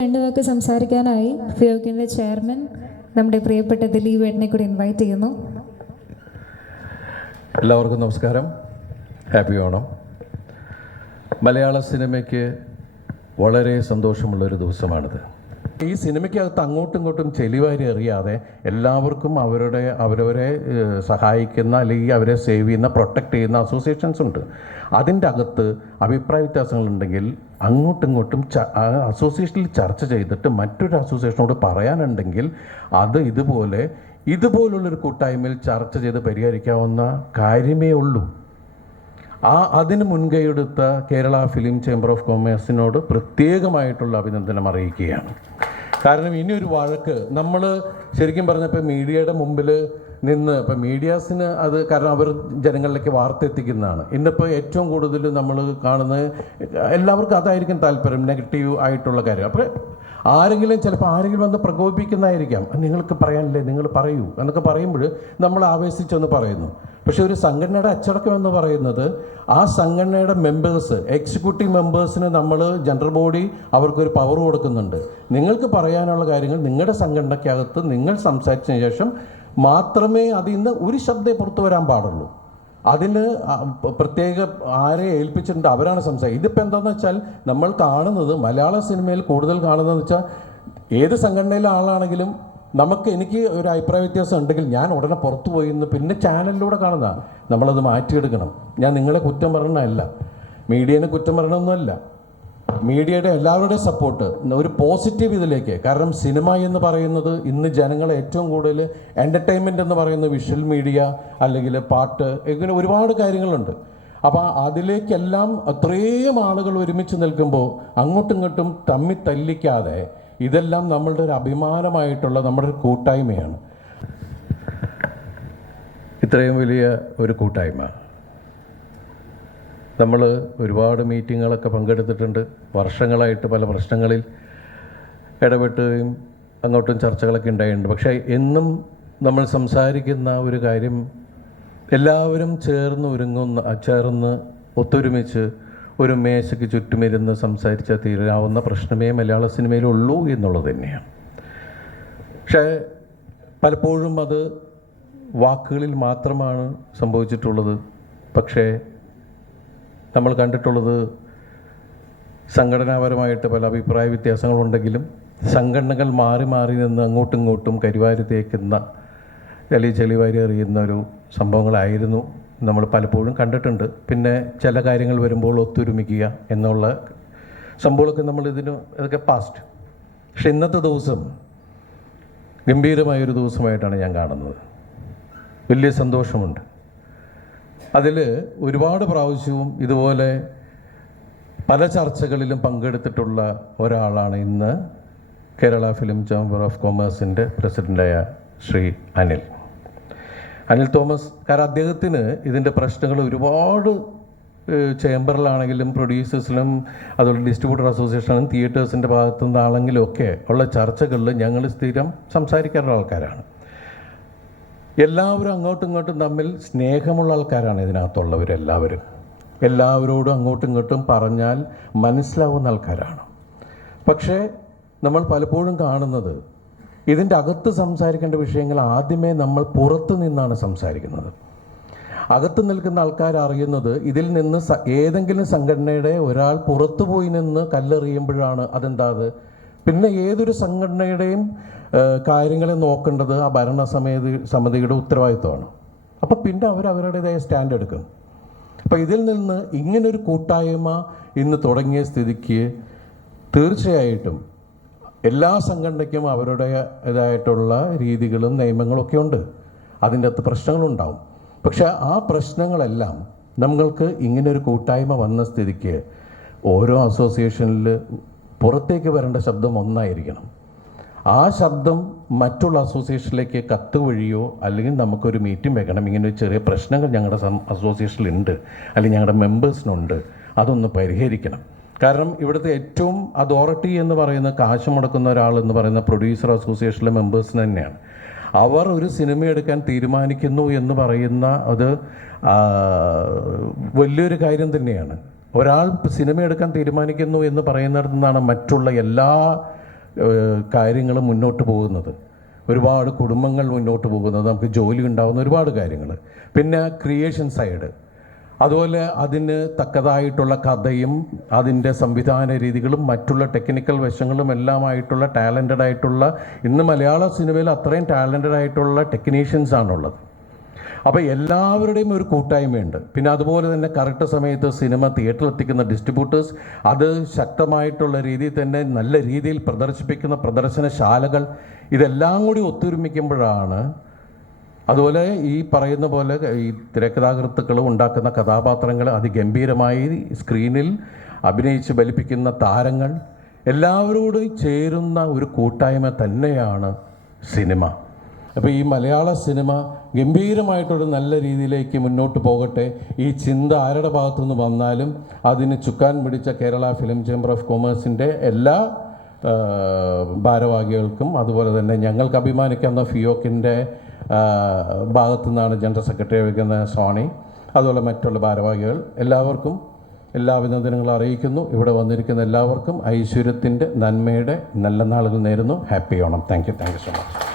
രണ്ടു വാക്ക് സംസാരിക്കാനായി ഫിയോക്കിൻ്റെ ചെയർമാൻ നമ്മുടെ പ്രിയപ്പെട്ട ദിലീപ് ഏട്ടനെ കൂടി ഇൻവൈറ്റ് ചെയ്യുന്നു. എല്ലാവർക്കും നമസ്കാരം. ഹാപ്പി ഓണം. മലയാള സിനിമയ്ക്ക് വളരെ സന്തോഷമുള്ളൊരു ദിവസമാണിത്. ഈ സിനിമയ്ക്കകത്ത് അങ്ങോട്ടും ഇങ്ങോട്ടും ചെളിവാരി അറിയാതെ എല്ലാവർക്കും അവരവരെ സഹായിക്കുന്ന അല്ലെങ്കിൽ അവരെ സേവ് ചെയ്യുന്ന പ്രൊട്ടക്റ്റ് ചെയ്യുന്ന അസോസിയേഷൻസ് ഉണ്ട്. അതിൻ്റെ അകത്ത് അഭിപ്രായ വ്യത്യാസങ്ങളുണ്ടെങ്കിൽ അങ്ങോട്ടും ഇങ്ങോട്ടും അസോസിയേഷനിൽ ചർച്ച ചെയ്തിട്ട് മറ്റൊരു അസോസിയേഷനോട് പറയാനുണ്ടെങ്കിൽ അത് ഇതുപോലുള്ളൊരു കൂട്ടായ്മയിൽ ചർച്ച ചെയ്ത് പരിഹരിക്കാവുന്ന കാര്യമേ ഉള്ളൂ. അതിന് മുൻകൈയെടുത്ത കേരള ഫിലിം ചേംബർ ഓഫ് കൊമേഴ്സിനോട് പ്രത്യേകമായിട്ടുള്ള അഭിനന്ദനം അറിയിക്കുകയാണ്. കാരണം ഇനിയൊരു വഴക്ക് നമ്മൾ ശരിക്കും പറഞ്ഞപ്പോൾ മീഡിയയുടെ മുമ്പിൽ നിന്ന് ഇപ്പം മീഡിയാസിന് അത് കാരണം അവർ ജനങ്ങളിലേക്ക് വാർത്ത എത്തിക്കുന്നതാണ്. ഇന്നിപ്പോൾ ഏറ്റവും കൂടുതൽ നമ്മൾ കാണുന്നത് എല്ലാവർക്കും അതായിരിക്കും താല്പര്യം, നെഗറ്റീവ് ആയിട്ടുള്ള കാര്യം. അപ്പോൾ ആരെങ്കിലും വന്ന് പ്രകോപിപ്പിക്കുന്നതായിരിക്കാം. നിങ്ങൾക്ക് പറയാനില്ലേ, നിങ്ങൾ പറയൂ എന്നൊക്കെ പറയുമ്പോൾ നമ്മൾ ആവേശിച്ചൊന്ന് പറയുന്നു. പക്ഷേ ഒരു സംഘടനയുടെ അച്ചടക്കം എന്ന് പറയുന്നത് ആ സംഘടനയുടെ മെമ്പേഴ്സ്, എക്സിക്യൂട്ടീവ് മെമ്പേഴ്സിന് നമ്മൾ ജനറൽ ബോഡി അവർക്കൊരു പവർ കൊടുക്കുന്നുണ്ട്. നിങ്ങൾക്ക് പറയാനുള്ള കാര്യങ്ങൾ നിങ്ങളുടെ സംഘടനയ്ക്കകത്ത് നിങ്ങൾ സംസാരിച്ചതിന് ശേഷം മാത്രമേ അതിൽ നിന്ന് ഒരു ശബ്ദം പുറത്തു വരാൻ പാടുള്ളൂ. അതിന് പ്രത്യേക ആരെ ഏൽപ്പിച്ചിട്ടുണ്ട്, അവരാണ് സംസാരിക്കുക. ഇതിപ്പോൾ എന്താണെന്ന് വെച്ചാൽ നമ്മൾ കാണുന്നത് മലയാള സിനിമയിൽ കൂടുതൽ കാണുന്നതെന്ന് വെച്ചാൽ ഏത് സംഘടനയിലെ ആളാണെങ്കിലും എനിക്ക് ഒരു അഭിപ്രായ വ്യത്യാസം ഉണ്ടെങ്കിൽ ഞാൻ ഉടനെ പുറത്തു പോയി എന്ന് പിന്നെ ചാനലിലൂടെ കാണുന്നതാണ്. നമ്മളത് മാറ്റിയെടുക്കണം. ഞാൻ നിങ്ങളെ കുറ്റം പറയണമല്ല, മീഡിയനെ കുറ്റം പറയണമെന്നല്ല. മീഡിയയുടെ എല്ലാവരുടെയും സപ്പോർട്ട് ഒരു പോസിറ്റീവ് ഇതിലേക്ക്. കാരണം സിനിമ എന്ന് പറയുന്നത് ഇന്ന് ജനങ്ങളെ ഏറ്റവും കൂടുതൽ എൻ്റർടൈൻമെൻറ്റ് എന്ന് പറയുന്ന വിഷ്വൽ മീഡിയ അല്ലെങ്കിൽ പാട്ട്, ഇങ്ങനെ ഒരുപാട് കാര്യങ്ങളുണ്ട്. അപ്പോൾ അതിലേക്കെല്ലാം അത്രയും ആളുകൾ ഒരുമിച്ച് നിൽക്കുമ്പോൾ അങ്ങോട്ടും ഇങ്ങോട്ടും തല്ലിക്കാതെ ഇതെല്ലാം നമ്മളുടെ ഒരു അഭിമാനമായിട്ടുള്ള നമ്മുടെ ഒരു കൂട്ടായ്മയാണ്. ഇത്രയും വലിയ ഒരു കൂട്ടായ്മ നമ്മൾ ഒരുപാട് മീറ്റിങ്ങുകളൊക്കെ പങ്കെടുത്തിട്ടുണ്ട്. വർഷങ്ങളായിട്ട് പല പ്രശ്നങ്ങളിൽ ഇടപെട്ടുകയും അങ്ങോട്ടും ചർച്ചകളൊക്കെ ഉണ്ടായിട്ടുണ്ട്. പക്ഷേ നമ്മൾ സംസാരിക്കുന്ന ഒരു കാര്യം എല്ലാവരും ചേർന്ന് ഒത്തൊരുമിച്ച് ഒരു മേശയ്ക്ക് ചുറ്റുമിരുന്ന് സംസാരിച്ചാൽ തീരാവുന്ന പ്രശ്നമേ മലയാള സിനിമയിലുള്ളൂ എന്നുള്ളത് തന്നെയാണ്. പക്ഷേ പലപ്പോഴും അത് വാക്കുകളിൽ മാത്രമാണ് സംഭവിച്ചിട്ടുള്ളത്. പക്ഷേ നമ്മൾ കണ്ടിട്ടുള്ളത് സംഘടനാപരമായിട്ട് പല അഭിപ്രായ വ്യത്യാസങ്ങളുണ്ടെങ്കിലും സംഘടനകൾ മാറി നിന്ന് അങ്ങോട്ടും ഇങ്ങോട്ടും കരിവാരി തേക്കുന്ന അല്ലെങ്കിൽ ചെളിവാരി എറിയുന്ന ഒരു സംഭവങ്ങളായിരുന്നു നമ്മൾ പലപ്പോഴും കണ്ടിട്ടുണ്ട്. പിന്നെ ചില കാര്യങ്ങൾ വരുമ്പോൾ ഒത്തൊരുമിക്കുക എന്നുള്ള സംഭവങ്ങളൊക്കെ അതൊക്കെ പാസ്റ്റ്. പക്ഷെ ഇന്നത്തെ ദിവസം ഗംഭീരമായൊരു ദിവസമായിട്ടാണ് ഞാൻ കാണുന്നത്. വലിയ സന്തോഷമുണ്ട്. അതിൽ ഒരുപാട് പ്രാവശ്യവും ഇതുപോലെ പല ചർച്ചകളിലും പങ്കെടുത്തിട്ടുള്ള ഒരാളാണ് ഇന്ന് കേരള ഫിലിം ചേംബർ ഓഫ് കൊമേഴ്സിൻ്റെ പ്രസിഡൻ്റായ ശ്രീ അനിൽ തോമസ്. കാരണം അദ്ദേഹത്തിന് ഇതിൻ്റെ പ്രശ്നങ്ങൾ ഒരുപാട് ചേംബറിലാണെങ്കിലും പ്രൊഡ്യൂസേഴ്സിലും അതുപോലെ ഡിസ്ട്രിബ്യൂട്ടർ അസോസിയേഷനും തിയേറ്റേഴ്സിൻ്റെ ഭാഗത്തു നിന്നാണെങ്കിലും ഒക്കെ ഉള്ള ചർച്ചകളിൽ ഞങ്ങൾ സ്ഥിരം സംസാരിക്കാറുള്ള ആൾക്കാരാണ്. എല്ലാവരും അങ്ങോട്ടും ഇങ്ങോട്ടും തമ്മിൽ സ്നേഹമുള്ള ആൾക്കാരാണ് ഇതിനകത്തുള്ളവരെല്ലാവരും. എല്ലാവരോടും അങ്ങോട്ടും ഇങ്ങോട്ടും പറഞ്ഞാൽ മനസ്സിലാവുന്ന ആൾക്കാരാണ്. പക്ഷേ നമ്മൾ പലപ്പോഴും കാണുന്നത് ഇതിൻ്റെ അകത്ത് സംസാരിക്കേണ്ട വിഷയങ്ങൾ ആദ്യമേ നമ്മൾ പുറത്തു നിന്നാണ് സംസാരിക്കുന്നത്. അകത്ത് നിൽക്കുന്ന ആൾക്കാർ അറിയുന്നത് ഇതിൽ നിന്ന് ഏതെങ്കിലും സംഘടനയുടെ ഒരാൾ പുറത്തു പോയി നിന്ന് കല്ലെറിയുമ്പോഴാണ് പിന്നെ ഏതൊരു സംഘടനയുടെയും കാര്യങ്ങളെ നോക്കേണ്ടത് ആ ഭരണസമിതിയുടെ ഉത്തരവാദിത്വമാണ്. അപ്പോൾ പിന്നെ അവരുടേതായ സ്റ്റാൻഡ് എടുക്കും. അപ്പോൾ ഇതിൽ നിന്ന് ഇങ്ങനൊരു കൂട്ടായ്മ ഇന്ന് തുടങ്ങിയ സ്ഥിതിക്ക് തീർച്ചയായിട്ടും എല്ലാ സംഘടനയ്ക്കും അവരുടേതായിട്ടുള്ള രീതികളും നിയമങ്ങളൊക്കെ ഉണ്ട്. അതിൻ്റെ അകത്ത് പ്രശ്നങ്ങളുണ്ടാവും. പക്ഷെ ആ പ്രശ്നങ്ങളെല്ലാം നമ്മൾക്ക് ഇങ്ങനൊരു കൂട്ടായ്മ വന്ന സ്ഥിതിക്ക് ഓരോ അസോസിയേഷനിൽ പുറത്തേക്ക് വരേണ്ട ശബ്ദം ഒന്നായിരിക്കണം. ആ ശബ്ദം മറ്റുള്ള അസോസിയേഷനിലേക്ക് കത്ത് വഴിയോ അല്ലെങ്കിൽ നമുക്കൊരു മീറ്റിംഗ് വെക്കണം. ഇങ്ങനെ ഒരു ചെറിയ പ്രശ്നങ്ങൾ ഞങ്ങളുടെ അസോസിയേഷനിലുണ്ട് അല്ലെങ്കിൽ ഞങ്ങളുടെ മെമ്പേഴ്സിനുണ്ട്, അതൊന്ന് പരിഹരിക്കണം. കാരണം ഇവിടുത്തെ ഏറ്റവും അതോറിറ്റി എന്ന് പറയുന്ന കാശ് മുടക്കുന്ന ഒരാളെന്ന് പറയുന്ന പ്രൊഡ്യൂസർ അസോസിയേഷനിലെ മെമ്പേഴ്സിന് തന്നെയാണ്. അവർ ഒരു സിനിമ എടുക്കാൻ തീരുമാനിക്കുന്നു എന്ന് പറയുന്ന അത് വലിയൊരു കാര്യം തന്നെയാണ്. ഒരാൾ സിനിമ എടുക്കാൻ തീരുമാനിക്കുന്നു എന്ന് പറയുന്നിടത്തു നിന്നാണ് മറ്റുള്ള എല്ലാ കാര്യങ്ങൾ മുന്നോട്ട് പോകുന്നത്, ഒരുപാട് കുടുംബങ്ങൾ മുന്നോട്ട് പോകുന്നത്, നമുക്ക് ജോലി ഉണ്ടാകുന്ന ഒരുപാട് കാര്യങ്ങൾ. പിന്നെ ക്രിയേഷൻ സൈഡ്, അതുപോലെ അതിന് തക്കതായിട്ടുള്ള കഥയും അതിൻ്റെ സംവിധാന രീതികളും മറ്റുള്ള ടെക്നിക്കൽ വശങ്ങളും എല്ലാമായിട്ടുള്ള ടാലൻറ്റഡ് ആയിട്ടുള്ള, ഇന്ന് മലയാള സിനിമയിൽ അത്രയും ടാലൻറ്റഡ് ആയിട്ടുള്ള ടെക്നീഷ്യൻസ് ആണുള്ളത്. അപ്പോൾ എല്ലാവരുടെയും ഒരു കൂട്ടായ്മയുണ്ട്. പിന്നെ അതുപോലെ തന്നെ കറക്റ്റ് സമയത്ത് സിനിമ തിയേറ്ററിൽ എത്തിക്കുന്ന ഡിസ്ട്രിബ്യൂട്ടേഴ്സ്, അത് ശക്തമായിട്ടുള്ള രീതിയിൽ തന്നെ നല്ല രീതിയിൽ പ്രദർശിപ്പിക്കുന്ന പ്രദർശനശാലകൾ, ഇതെല്ലാം കൂടി ഒത്തൊരുമിക്കുമ്പോഴാണ്, അതുപോലെ ഈ പറയുന്ന പോലെ ഈ തിരക്കഥാകൃത്തുക്കൾ ഉണ്ടാക്കുന്ന കഥാപാത്രങ്ങൾ അതിഗംഭീരമായി സ്ക്രീനിൽ അഭിനയിച്ച് ബലിപ്പിക്കുന്ന താരങ്ങൾ, എല്ലാവരോടും ചേരുന്ന ഒരു കൂട്ടായ്മ തന്നെയാണ് സിനിമ. അപ്പോൾ ഈ മലയാള സിനിമ ഗംഭീരമായിട്ടൊരു നല്ല രീതിയിലേക്ക് മുന്നോട്ട് പോകട്ടെ. ഈ ചിന്ത ആരുടെ ഭാഗത്തുനിന്ന് വന്നാലും അതിന് ചുക്കാൻ പിടിച്ച കേരള ഫിലിം ചേംബർ ഓഫ് കൊമേഴ്സിൻ്റെ എല്ലാ ഭാരവാഹികൾക്കും, അതുപോലെ തന്നെ ഞങ്ങൾക്ക് അഭിമാനിക്കാവുന്ന ഫിയോക്കിൻ്റെ ഭാഗത്തു നിന്നാണ് ജനറൽ സെക്രട്ടറി വയ്ക്കുന്ന സോണി, അതുപോലെ മറ്റുള്ള ഭാരവാഹികൾ, എല്ലാവർക്കും എല്ലാ അഭിനന്ദനങ്ങളും അറിയിക്കുന്നു. ഇവിടെ വന്നിരിക്കുന്ന എല്ലാവർക്കും ഐശ്വര്യത്തിൻ്റെ, നന്മയുടെ നല്ല നാളുകൾ നേരുന്നു. Happy Onam. Thank you so much.